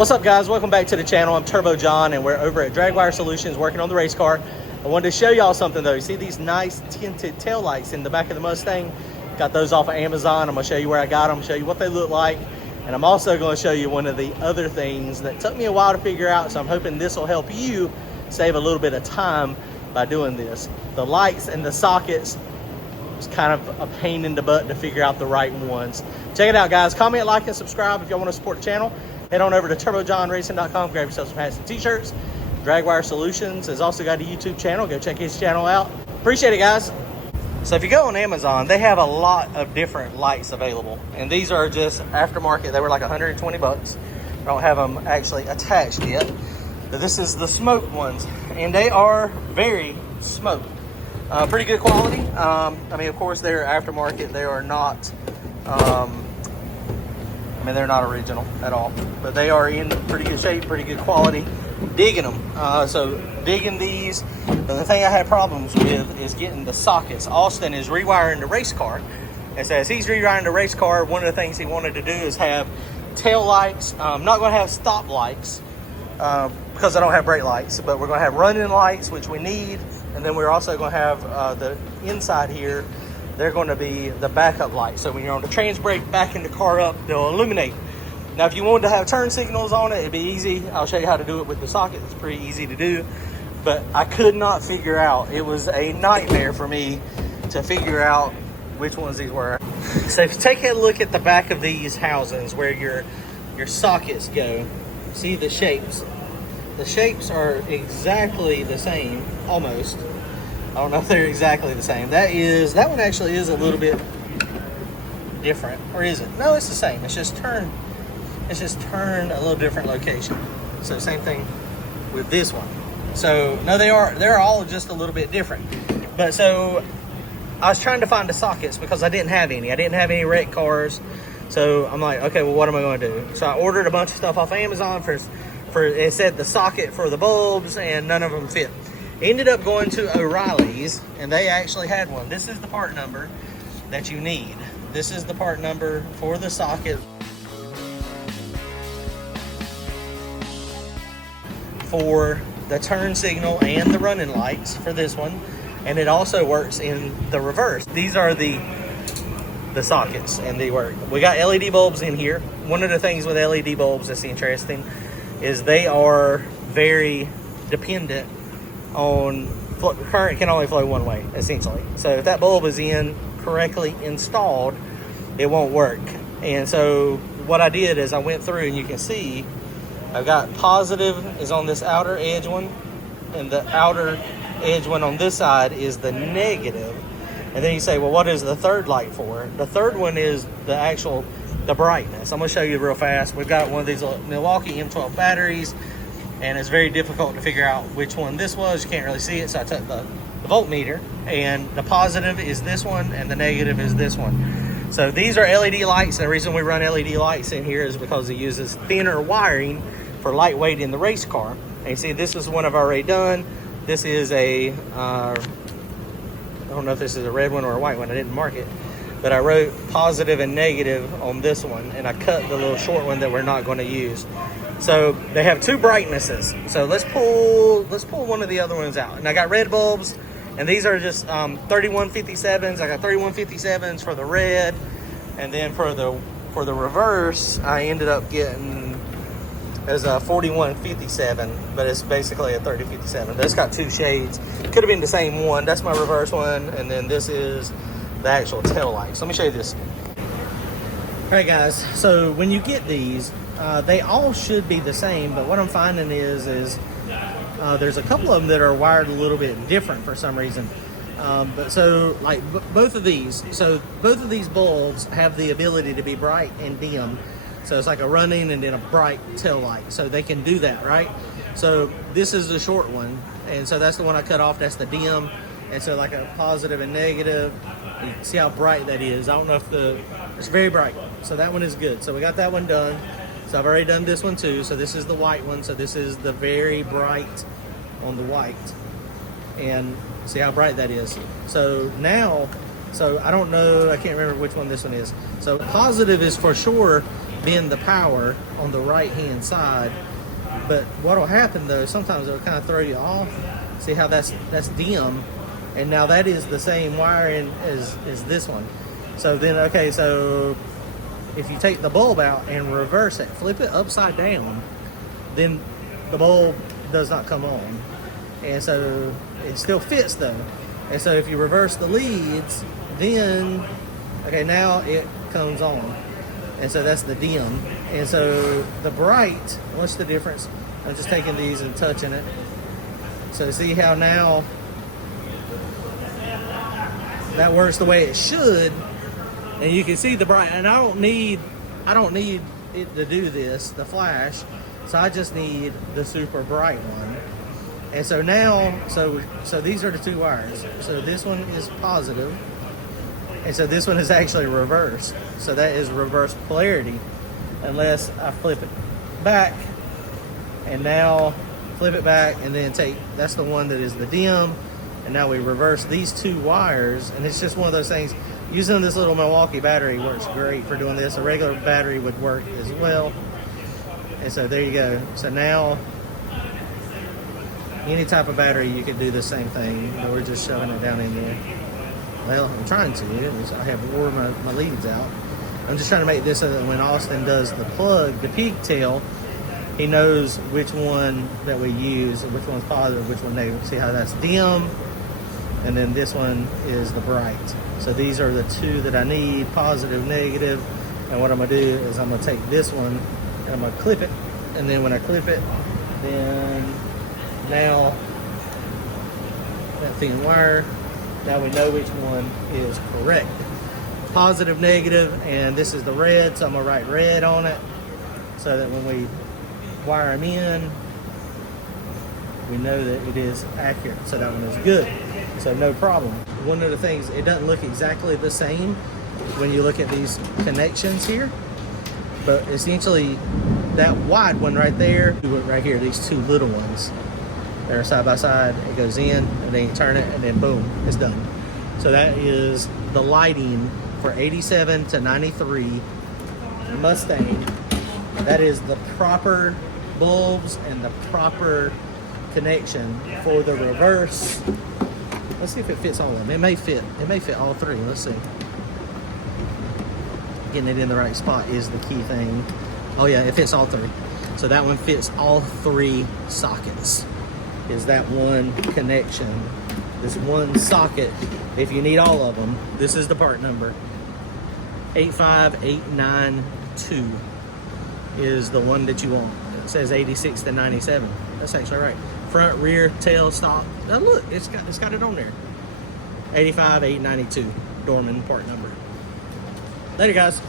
What's up, guys? Welcome back to the channel. I'm Turbo John, and we're over at Dragwire Solutions working on the race car. I wanted to show y'all something though. You see these nice tinted tail lights in the back of the Mustang? Got those off of Amazon. I'm gonna show you where I got them, show you what they look like, and I'm also going to show you one of the other things that took me a while to figure out, so I'm hoping this will help you save a little bit of time by doing this. The lights and the sockets was kind of a pain in the butt to figure out the right ones. Check it out, guys. Comment, like, and subscribe if y'all want to support the channel. Head on over to turbojohnracing.com, grab yourself some hats and t-shirts. Dragwire Solutions has also got a YouTube channel. Go check his channel out. Appreciate it, guys. So if you go on Amazon, they have a lot of different lights available. And these are just aftermarket. They were like 120 bucks. I don't have them actually attached yet. But this is the smoke ones. And they are very smoked. Pretty good quality. I mean, of course, they're aftermarket. They are not... they're not original at all, but they are in pretty good shape, pretty good quality. Digging them. So digging these. But the thing I had problems with is getting the sockets. Austin is rewiring the race car. And so as he's rewiring the race car, one of the things he wanted to do is have tail lights. I'm not going to have stop lights because I don't have brake lights, but we're going to have running lights, which we need. And then we're also going to have the inside here. They're going to be the backup lights. So when you're on the trans brake, backing the car up, they'll illuminate. Now, if you wanted to have turn signals on it, it'd be easy. I'll show you how to do it with the socket. It's pretty easy to do. But I could not figure out. It was a nightmare for me to figure out which ones these were. So if you take a look at the back of these housings where your sockets go, see the shapes. The shapes are exactly the same, almost. I don't know if they're exactly the same. That one actually is a little bit different, or is it? No, it's the same. It's just turned a little different location. So same thing with this one. So no, they're all just a little bit different. But so I was trying to find the sockets because I didn't have any. I didn't have any wreck cars. So I'm like, okay, well, what am I going to do? So I ordered a bunch of stuff off Amazon for it said the socket for the bulbs, and none of them fit. Ended up going to O'Reilly's, and they actually had one. This is the part number that you need. This is the part number for the socket for the turn signal and the running lights for this one. And it also works in the reverse. These are the sockets, and they work. We got LED bulbs in here. One of the things with LED bulbs that's interesting is they are very dependent on current can only flow one way, essentially. So if that bulb is correctly installed, it won't work. And so what I did is I went through, and you can see I've got positive is on this outer edge one, and the outer edge one on this side is the negative. And then you say, well, what is the third light for? The third one is the brightness. I'm going to show you real fast. We've got one of these Milwaukee M12 batteries, and it's very difficult to figure out which one this was. You can't really see it, so I took the voltmeter, and the positive is this one, and the negative is this one. So these are LED lights, and the reason we run LED lights in here is because it uses thinner wiring for lightweight in the race car. And you see, this is one I've already done. This is I don't know if this is a red one or a white one. I didn't mark it, but I wrote positive and negative on this one, and I cut the little short one that we're not going to use. So they have two brightnesses. So let's pull one of the other ones out. And I got red bulbs, and these are just 3157s. I got 3157s for the red, and then for the reverse, I ended up getting as a 4157, but it's basically a 3057. But it's got two shades. Could have been the same one. That's my reverse one, and then this is the actual tail light. So let me show you this. All right, guys. So when you get these, they all should be the same, but what I'm finding is there's a couple of them that are wired a little bit different for some reason. But so like both of these bulbs have the ability to be bright and dim. So it's like a running and then a bright tail light. So they can do that, right? So this is the short one, and so that's the one I cut off. That's the dim. And so like a positive and negative, you can see how bright that is. I don't know if it's very bright. So that one is good. So we got that one done. So I've already done this one too. So this is the white one. So this is the very bright on the white. And see how bright that is. So now, so I don't know, I can't remember which one this one is. So positive is for sure bend the power on the right hand side. But what'll happen though, sometimes it'll kind of throw you off. See how that's dim, and now that is the same wiring as this one. So then, okay, so if you take the bulb out and reverse it, flip it upside down, then the bulb does not come on. And so it still fits though. And so if you reverse the leads, then, okay, now it comes on. And so that's the dim. And so the bright, what's the difference? I'm just taking these and touching it. So see how now that works the way it should. And you can see the bright, and I don't need it to do this, the flash. So I just need the super bright one. And so now, so these are the two wires. So this one is positive, and so this one is actually reversed. So that is reverse polarity, unless I flip it back, and now flip it back, and then that's the one that is the dim, and now we reverse these two wires, and it's just one of those things. Using this little Milwaukee battery works great for doing this. A regular battery would work as well. And so there you go. So now, any type of battery, you could do the same thing, but we're just shoving it down in there. Well, I'm trying to. I have wore my leads out. I'm just trying to make this so that when Austin does the plug, the pigtail, he knows which one that we use, which one's positive, which one negative. See how that's dim, and then this one is the bright. So these are the two that I need, positive, negative. And what I'm gonna do is I'm gonna take this one and I'm gonna clip it. And then when I clip it, then now that thin wire, now we know which one is correct. Positive, negative, and this is the red, so I'm gonna write red on it so that when we wire them in, we know that it is accurate. So that one is good. So no problem. One of the things, it doesn't look exactly the same when you look at these connections here, but essentially that wide one right there, right here, these two little ones, they're side by side. It goes in, and then you turn it, and then boom, it's done. So that is the lighting for 87 to 93 Mustang. That is the proper bulbs and the proper connection for the reverse. Let's see if it fits all of them. It may fit all three. Let's see. Getting it in the right spot is the key thing. Oh yeah, it fits all three. So that one fits all three sockets. Is that one connection. This one socket, if you need all of them, this is the part number. 85892 is the one that you want. It says 86 to 97. That's actually right. Front, rear, tail, stop. Now look, it's got it on there. 85892, Dorman part number. Later, guys.